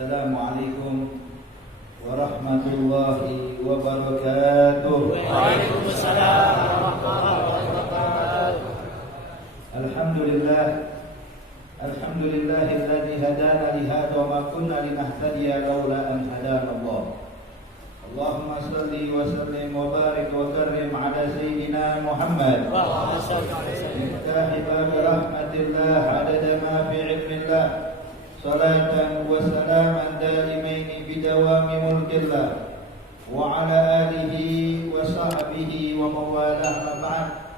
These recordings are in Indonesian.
Assalamualaikum warahmatullahi wabarakatuh. Waalaikumsalam warahmatullahi wabarakatuh. Alhamdulillahilladzi hadana li hadza wa ma kunna linahtadiya laula an hadana Allah. Allahumma shalli wa sallim wa barik wa karrim ala sayyidina Muhammad. Allahumma shalli ala sayyidina Muhammad. Rahmatillah adada ma fi ilmillah. Salatan wa salaman daimaini bidawami mulkillah wa ala alihi wa sahbihi wa mawalah ma'an.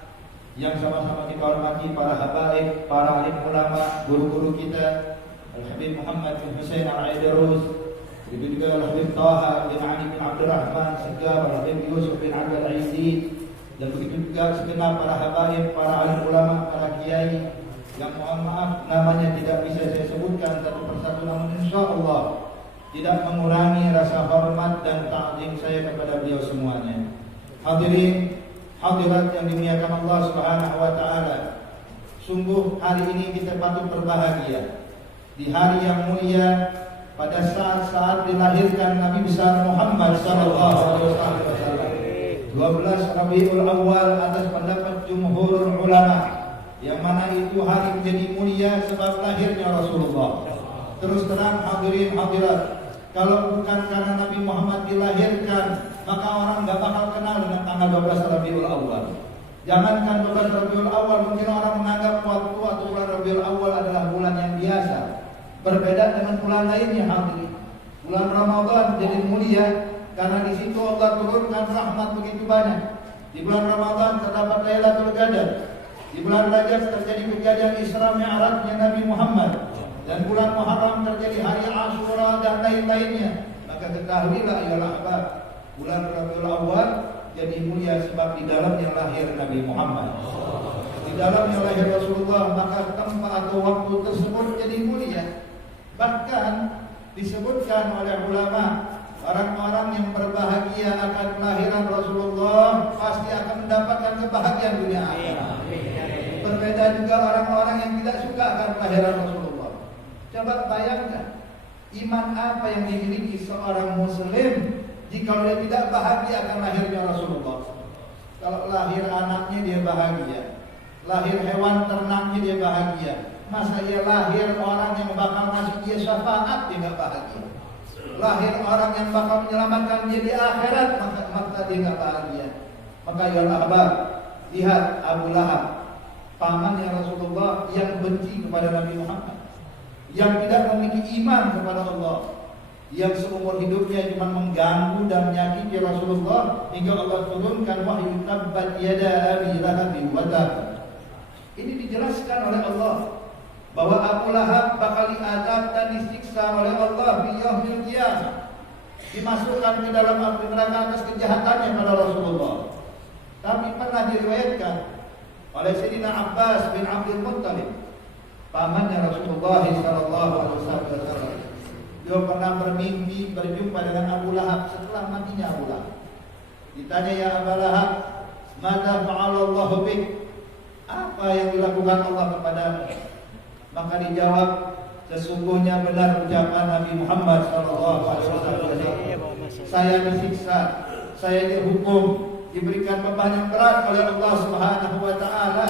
Yang sama-sama kita hormati para habaib, para alim ulama, guru-guru kita, Al-Habib Muhammad bin Husain Al-Aidarus, begitu juga Al-Habib Taha bin Ali bin Abdurrahman Segaf, Al-Habib Yusuf bin Abdul Aziz, dan begitu juga segenap para habaib, para alim ulama, para kiai yang mohon maaf namanya tidak bisa saya sebutkan satu persatu, namun insyaallah tidak mengurangi rasa hormat dan ta'zim saya kepada beliau semuanya. Hadirin hadirat yang dimuliakan Allah Subhanahu wa taala, sungguh hari ini kita patut berbahagia di hari yang mulia pada saat-saat dilahirkan Nabi besar Muhammad sallallahu alaihi wasallam. 12 Rabiul Awal atas pendapat jumhurul ulama, yang mana itu hari menjadi mulia sebab lahirnya Rasulullah. Terus terang hadirin hadirat, kalau bukan karena Nabi Muhammad dilahirkan, maka orang gak bakal kenal dengan tanggal 12 Rabiul Awal. Jangankan 12 Rabiul Awal, mungkin orang menganggap waktu atau bulan Rabiul Awal adalah bulan yang biasa, berbeda dengan bulan lainnya hadirin. Bulan Ramadan jadi mulia karena di situ Allah turunkan rahmat begitu banyak. Di bulan Ramadan terdapat Lailatul Qadar. Di bulan Rajab terjadi kejadian Isra Mi'rajnya Nabi Muhammad, dan bulan Muharram terjadi hari Asyura dan lain-lainnya. Maka ketahuilah ya ahbab, bulan Rabiul Awal jadi mulia sebab di dalamnya lahir Nabi Muhammad, di dalamnya lahir Rasulullah, maka tempat atau waktu tersebut jadi mulia. Bahkan disebutkan oleh ulama, orang-orang yang berbahagia akan kelahiran Rasulullah pasti akan mendapatkan kebahagiaan dunia akhirat. Berbeda juga orang-orang yang tidak suka akan kelahiran Rasulullah. Coba bayangkan, iman apa yang dimiliki seorang muslim jika dia tidak bahagia akan lahirnya Rasulullah. Kalau lahir anaknya dia bahagia, lahir hewan ternaknya dia bahagia, masa dia lahir orang yang bakal ngasih dia syafaat dia nggak bahagia. Lahir orang yang bakal menyelamatkan dia di akhirat, maka dia nggak bahagia. Maka ya Ahbab, lihat Abu Lahab, pamannya Rasulullah yang benci kepada Nabi Muhammad, yang tidak memiliki iman kepada Allah, yang seumur hidupnya cuma mengganggu dan menyakiti Rasulullah hingga Allah turunkan wahyu tabbat yada abi lahabin wa tab. Ini dijelaskan oleh Allah bahwa Abu Lahab bakal diazab dan disiksa oleh Allah di yaumil qiyamah, dimasukkan ke dalam api neraka atas kejahatannya pada Rasulullah. Tapi pernah diriwayatkan oleh Sayyidina Abbas bin Abdul Muttalib, pamannya Rasulullah sallallahu alaihi wasallam, dia pernah bermimpi berjumpa dengan Abu Lahab setelah matinya Abu Lahab. Ditanya, ya Abu Lahab, mada fa'alallahu bik? Apa yang dilakukan Allah kepadamu? Maka dijawab, sesungguhnya benar ucapan Nabi Muhammad sallallahu alaihi wasallam, saya disiksa, saya dihukum, diberikan beban yang berat oleh Allah Subhanahu wa taala.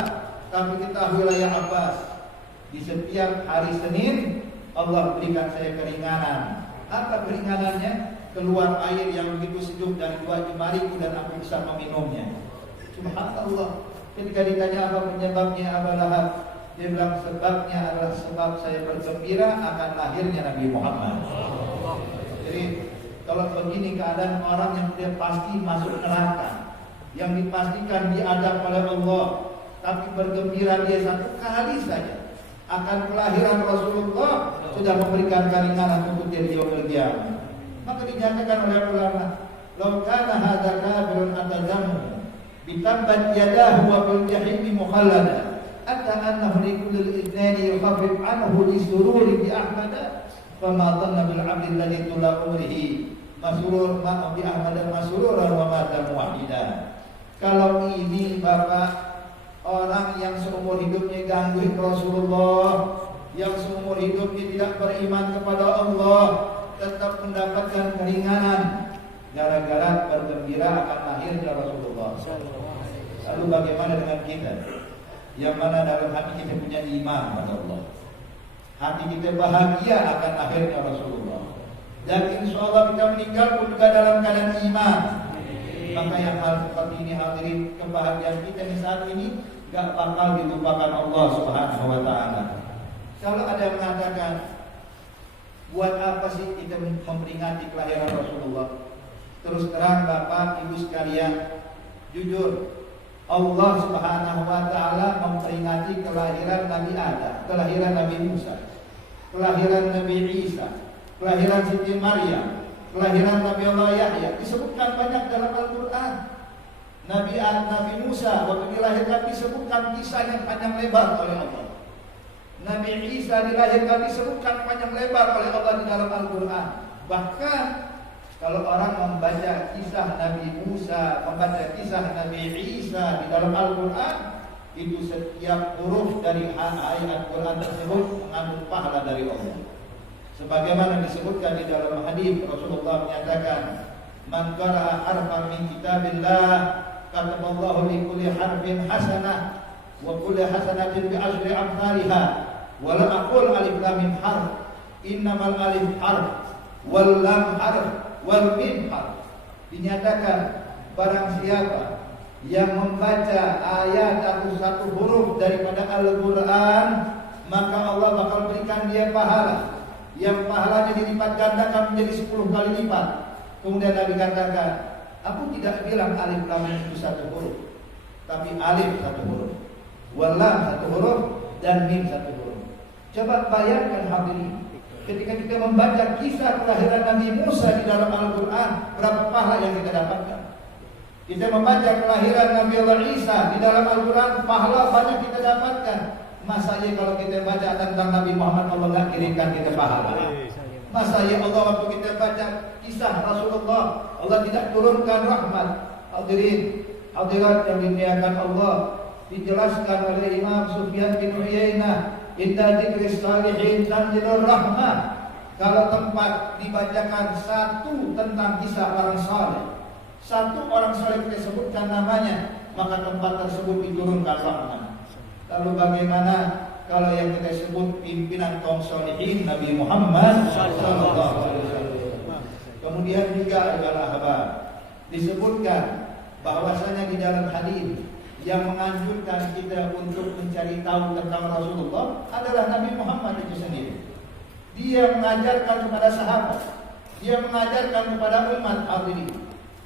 Tapi ketahuilah ya Abbas, di setiap hari Senin Allah berikan saya keringanan. Apa keringanannya? Keluar air yang begitu sejuk dari dua jemariku dan aku bisa meminumnya. Subhanallah. Ketika ditanya apa penyebabnya Abu Lahab, dia bilang sebabnya adalah sebab saya bergembira akan lahirnya Nabi Muhammad. Jadi kalau begini keadaan orang yang dia pasti masuk neraka, yang dipastikan diadab oleh Allah, tapi bergembira dia satu kali saja akan kelahiran Rasulullah, sudah memberikan keringanan untuk dia di yaumil qiyamah. Maka dinyatakan oleh ulama, "Law kana hadza kafirun atazamu bitabbat yadahu wa bil jahimi mukhallada hatta annahu li kulli ithnani yukhaffif anhu li sururi bi ahmada fama dhanna bil 'abdi alladhi tula umrihi masrur ma bi ahmad masruran wa mata muwahhidan." Kalau ini Bapak, orang yang seumur hidupnya gangguin Rasulullah, yang seumur hidupnya tidak beriman kepada Allah, tetap mendapatkan keringanan gara-gara bergembira akan lahirnya Rasulullah. Lalu bagaimana dengan kita, yang mana dalam hati kita punya iman kepada Allah, hati kita bahagia akan lahirnya Rasulullah, dan insya Allah kita meninggal pun juga dalam keadaan iman. Maka yang hal seperti ini, hadirin, kebahagiaan kita di saat ini gak bakal dilupakan Allah Subhanahu wa taala. Kalau ada yang mengatakan, buat apa sih kita memperingati kelahiran Rasulullah? Terus terang Bapak Ibu sekalian, jujur, Allah Subhanahu wa taala memperingati kelahiran Nabi Adam, kelahiran Nabi Musa, kelahiran Nabi Isa, kelahiran Siti Maryam, kelahiran Nabi Allah Yahya, disebutkan banyak dalam Al-Quran. Nabi Musa waktu dilahirkan disebutkan kisah yang panjang lebar oleh Allah. Nabi Isa dilahirkan disebutkan panjang lebar oleh Allah di dalam Al-Quran. Bahkan kalau orang membaca kisah Nabi Musa, membaca kisah Nabi Isa di dalam Al-Quran, itu setiap huruf dari ayat Quran tersebut mengandung pahala dari Allah. Sebagaimana disebutkan di dalam hadis, Rasulullah menyatakan, "Man qara'a harfan min kitabillah, kataballahu li kulli harfin hasanah, wa kulli hasanatin bi asyri amsalha, wa la aqul alif lam mim harf, innamal alif harf, wal lam harf, wal mim harf." Dinyatakan barang siapa yang membaca ayat atau satu huruf daripada Al-Quran, maka Allah bakal berikan dia pahala yang pahalanya dilipat gandakan menjadi 10 kali lipat. Kemudian Nabi katakan, aku tidak bilang alif lam itu satu huruf, tapi alif satu huruf, wal lam satu huruf, dan mim satu huruf. Coba bayangkan hadirin, ketika kita membaca kisah kelahiran Nabi Musa di dalam Al-Quran, berapa pahala yang kita dapatkan. Kita membaca kelahiran Nabi Allah Isa di dalam Al-Quran, pahala banyak kita dapatkan. Masa ya kalau kita baca tentang Nabi Muhammad, Allah nggak kirimkan kita pahala? Masa ya Allah waktu kita baca kisah Rasulullah, Allah tidak turunkan rahmat? Hadirin, hadirat yang dimuliakan Allah, dijelaskan oleh Imam Sufyan bin Uyainah, inda dzikris salihin tanzilur rahmah. Kalau tempat dibacakan satu tentang kisah orang saleh, satu orang saleh kita sebutkan namanya, maka tempat tersebut diturunkan rahmat. Lalu bagaimana kalau yang kita sebut pimpinan kaum sholihin Nabi Muhammad sallallahu alaihi wasallam? Kemudian juga adalah disebutkan bahwasanya di dalam hadis yang menganjurkan kita untuk mencari tahu tentang Rasulullah adalah Nabi Muhammad itu sendiri. Dia mengajarkan kepada sahabat, dia mengajarkan kepada umat hadirin.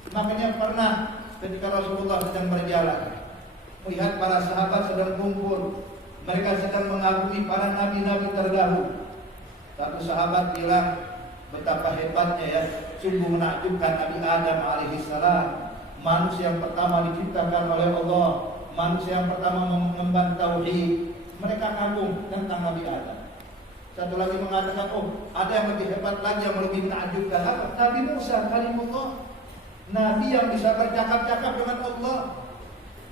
Makanya pernah ketika Rasulullah sedang berjalan, melihat para sahabat sedang kumpul, mereka sedang mengagumi para nabi-nabi terdahulu. Satu sahabat bilang, betapa hebatnya ya, sungguh menakjubkan Nabi Adam alaihissalam, manusia yang pertama diciptakan oleh Allah, manusia yang pertama mengemban tauhid. Mereka kagum tentang Nabi Adam. Satu lagi mengatakan, oh ada yang lebih hebat lagi, yang lebih menakjubkan. Apa? Nabi Musa kalimullah, Nabi yang bisa bercakap-cakap dengan Allah.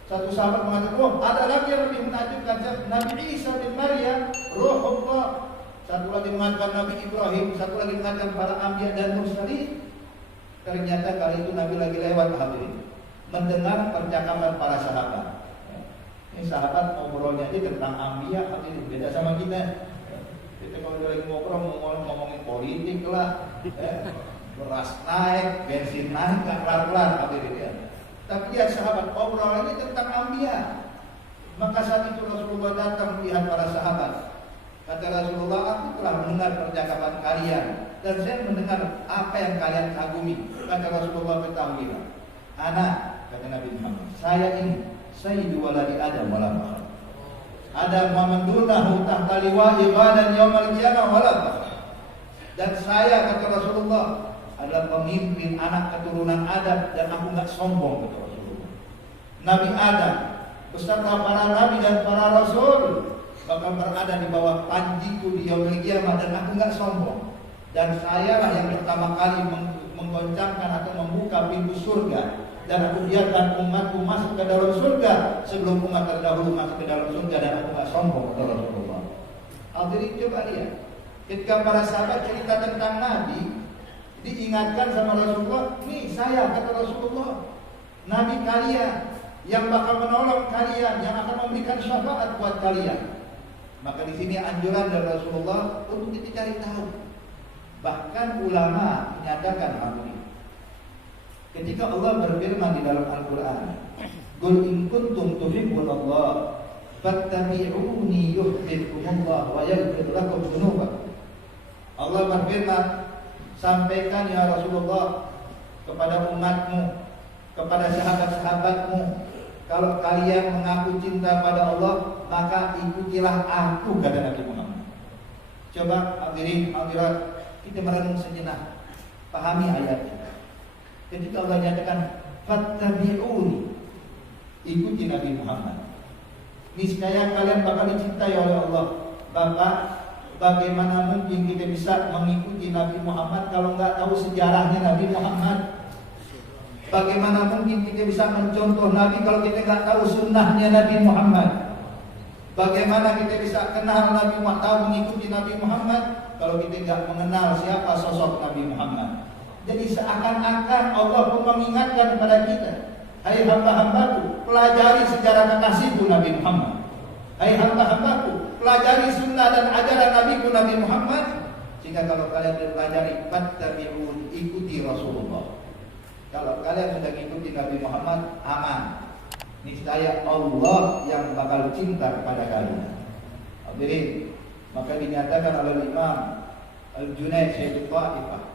Satu sahabat mengatakan, oh ada lagi yang lebih menakjubkan, Nabi Isa bin Maryam, Ruhullah. Satu lagi mengatakan Nabi Ibrahim, satu lagi mengatakan para anbiya dan mursalin. Ternyata kali itu Nabi lagi lewat hadirin, mendengar percakapan para sahabat. Ini sahabat ngobrolnya aja tentang anbiya hadirin, beda sama kita. Kita kalau lagi ngobrol ngomongin politik lah, beras naik, bensin naik, gak kelar-kelar hadirin ya. Tapi dia sahabat obrolannya tentang anbiya. Maka saat itu Rasulullah datang melihat para sahabat. Kata Rasulullah, aku telah mendengar percakapan kalian dan saya mendengar apa yang kalian kagumi. Kata Rasulullah, ketahuilah, anak, kata Nabi Muhammad, saya ini sayyidu waladi Adam wala fakhr. Adam wa man dunahu tahta liwa'i ghadan yaumal qiyamah wala fakhr. Dan saya, kata Rasulullah, adalah pemimpin anak keturunan Adam dan aku enggak sombong, kata Rasulullah. Nabi Adam beserta para nabi dan para rasul bakal berada di bawah panjiku di yaumil qiyamah dan aku enggak sombong. Dan sayalah yang pertama kali menggoncangkan atau membuka pintu surga, dan aku biarkan umatku masuk ke dalam surga sebelum umat terdahulu masuk ke dalam surga, dan aku enggak sombong, kata Rasulullah. Hadirin coba lihat, ketika para sahabat cerita tentang Nabi, diingatkan sama Rasulullah, nih saya, kata Rasulullah, Nabi kalian yang bakal menolong kalian, yang akan memberikan syafaat buat kalian. Maka di sini anjuran dari Rasulullah untuk kita cari tahu. Bahkan ulama menyatakan hal ini. Ketika Allah berfirman di dalam Al-Quran, "Qul in kuntum tuhibbunallah fattabi'uni yuhibbukumullah wa yaghfir lakum dzunubakum." Allah berfirman, sampaikan ya Rasulullah kepada umatmu, kepada sahabat-sahabatmu, kalau kalian mengaku cinta pada Allah, maka ikutilah aku, kata Nabi Muhammad. Coba hadirin hadirat, kita merenung sejenak, pahami ayat ini. Ketika Allah nyatakan fattabi'uni, ikuti Nabi Muhammad, niscaya kalian bakal dicintai oleh Allah. Bapak, bagaimana mungkin kita bisa mengikuti Nabi Muhammad kalau nggak tahu sejarahnya Nabi Muhammad? Bagaimana mungkin kita bisa mencontoh Nabi kalau kita nggak tahu sunnahnya Nabi Muhammad? Bagaimana kita bisa kenal Nabi Muhammad, tahu mengikuti Nabi Muhammad kalau kita nggak mengenal siapa sosok Nabi Muhammad? Jadi seakan-akan Allah pun mengingatkan kepada kita, hai hamba-hambaku, pelajari sejarah kekasihku Nabi Muhammad. Hai hamba-hambaku, pelajari sunnah dan ajaran Nabiku Nabi Muhammad, sehingga kalau kalian pelajari, fattabi'un, ikuti Rasulullah. Kalau kalian sudah ikuti Nabi Muhammad, aman. Niscaya Allah yang bakal cinta kepada kalian. Hadirin, maka dinyatakan oleh Imam Al-Junaid Syekh Ta'ifah,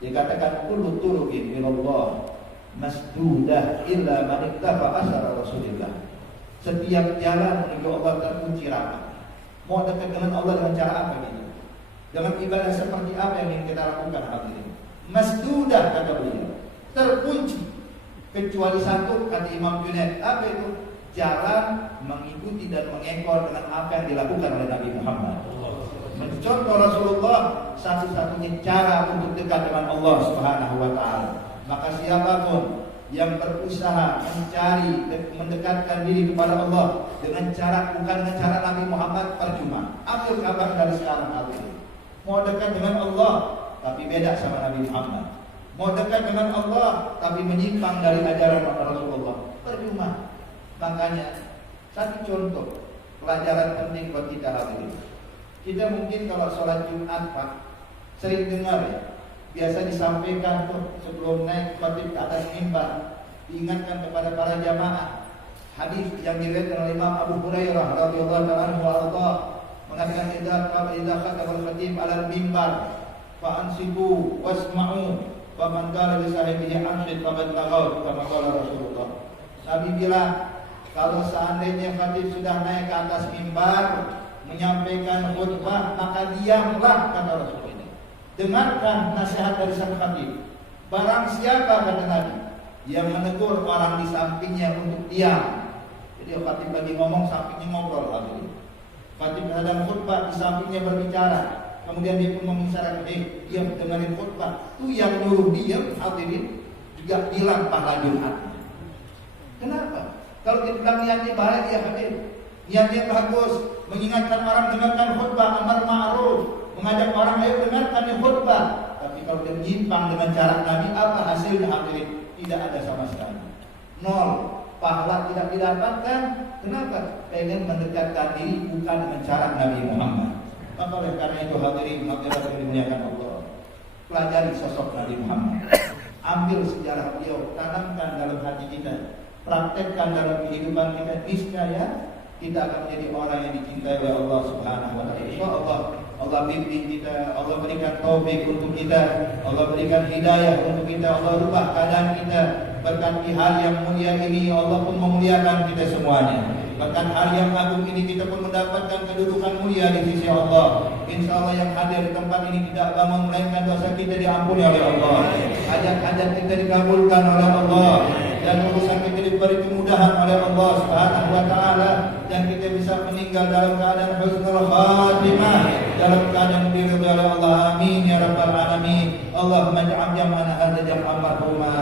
dia katakan kullu turuqin ilallah masdudah illa man ittafa asar Rasulillah. Setiap jalan menuju Allah terkunci rapat. Mau dekat dengan Allah dengan cara apa gitu? Dengan ibadah seperti apa yang ingin kita lakukan hadirin? Masdudah, kata beliau, terkunci, kecuali satu, kata Imam Junaid. Apa itu? Jalan mengikuti dan mengekor dengan apa yang dilakukan oleh Nabi Muhammad. Mencontoh Rasulullah satu-satunya cara untuk dekat dengan Allah Subhanahu wa taala. Maka siapapun yang berusaha mencari mendekatkan diri kepada Allah dengan cara bukan dengan cara Nabi Muhammad, percuma. Ambil kabar dari sekarang hadirin. Mau dekat dengan Allah tapi beda sama Nabi Muhammad. Mau dekat dengan Allah tapi menyimpang dari ajaran Rasulullah, percuma. Makanya satu contoh pelajaran penting buat kita hadirin. Kita mungkin kalau sholat Jumat Pak sering dengar ya, biasa disampaikan tuh sebelum naik khotib ke atas mimbar, diingatkan kepada para jamaah. Hadis yang diriwayatkan oleh Imam Abu Hurairah radhiyallahu anhu mengatakan idza khataba al-khatib 'ala al-mimbar fa ansibu wasma'u wa man qala li sahibihi ansid faqad laghaw kama qala Rasulullah. Nabi bilang, kalau seandainya khatib sudah naik ke atas mimbar menyampaikan khutbah, maka diamlah, kata Rasulullah. Dengarkan nasihat dari sang khatib. Barang siapa, kata Nabi, yang menegur orang di sampingnya untuk diam. Jadi khatib lagi ngomong, sampingnya ngobrol. Khatib sedang khutbah, di sampingnya berbicara. Kemudian dia pun mengisyaratkan, diam, dengerin khutbah. Itu yang nyuruh diam, hadirin, juga bilang pahala Jumatnya. Kenapa? Kalau kita bilang niatnya baik, ya hadir. Niatnya bagus, mengingatkan orang dengarkan khutbah, amar ma'ruf, mengajak orang ayo dengarkan khutbah. Tapi kalau dia menyimpang dengan cara Nabi, apa hasilnya hadirin? Tidak ada sama sekali. Nol. Pahala tidak didapatkan. Kenapa? Pengen mendekatkan diri bukan dengan cara Nabi Muhammad. Maka oleh karena itu hadirin hadirat yang dimuliakan Allah, pelajari sosok Nabi Muhammad. Ambil sejarah beliau, tanamkan dalam hati kita, praktekkan dalam kehidupan kita, niscaya kita akan menjadi orang yang dicintai oleh Allah Subhanahu wa taala. Insyaallah Allah bimbing kita, Allah berikan taufik untuk kita, Allah berikan hidayah untuk kita, Allah rubah keadaan kita. Berkati hal yang mulia ini, Allah pun memuliakan kita semuanya. Bahkan hal yang agung ini kita pun mendapatkan kedudukan mulia di sisi Allah. Insya Allah yang hadir di tempat ini tidak bangun melainkan dosa kita diampuni oleh Allah, hajat-hajat kita dikabulkan oleh Allah, dan urusan kita diberi kemudahan oleh Allah Subhanahu wa taala, dan kita bisa meninggal dalam keadaan husnul khatimah, dalam keadaan diridhai oleh Allah. Amin ya rabbal alamin. Allahumma ij'al jam'ana hadza jam'an marhuma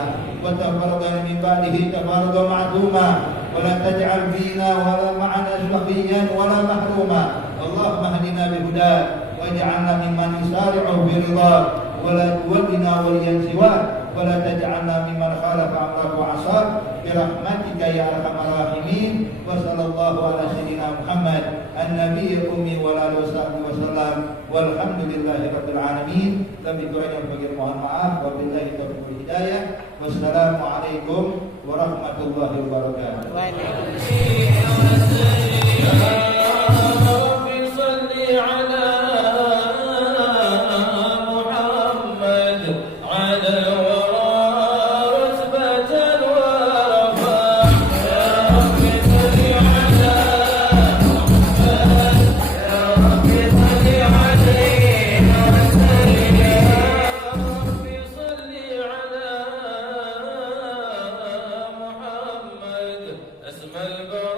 wa tafarraqna min ba'dihi tafarruqan ma'duma wa la taj'al fina wa la ma'ana shaqiyyan wa la mahruma. Allahumma hadina bi hudak waj'alna mimman yusari'u bi ridhak wa la tuwallina waliyan siwak wa la taj'alna mimman khalafa amraka wa 'asab bi rahmatika ya arhamar rahimin. Wa sallallahu ala sayyidina Muhammad an-nabiyil ummi wa alihi wasallam walhamdulillahi rabbil alamin. Lebih kurang yang bagi mohon maaf, wabillahi taufiq wal hidayah. Wassalamualaikum warahmatullahi wabarakatuh. اسم البراء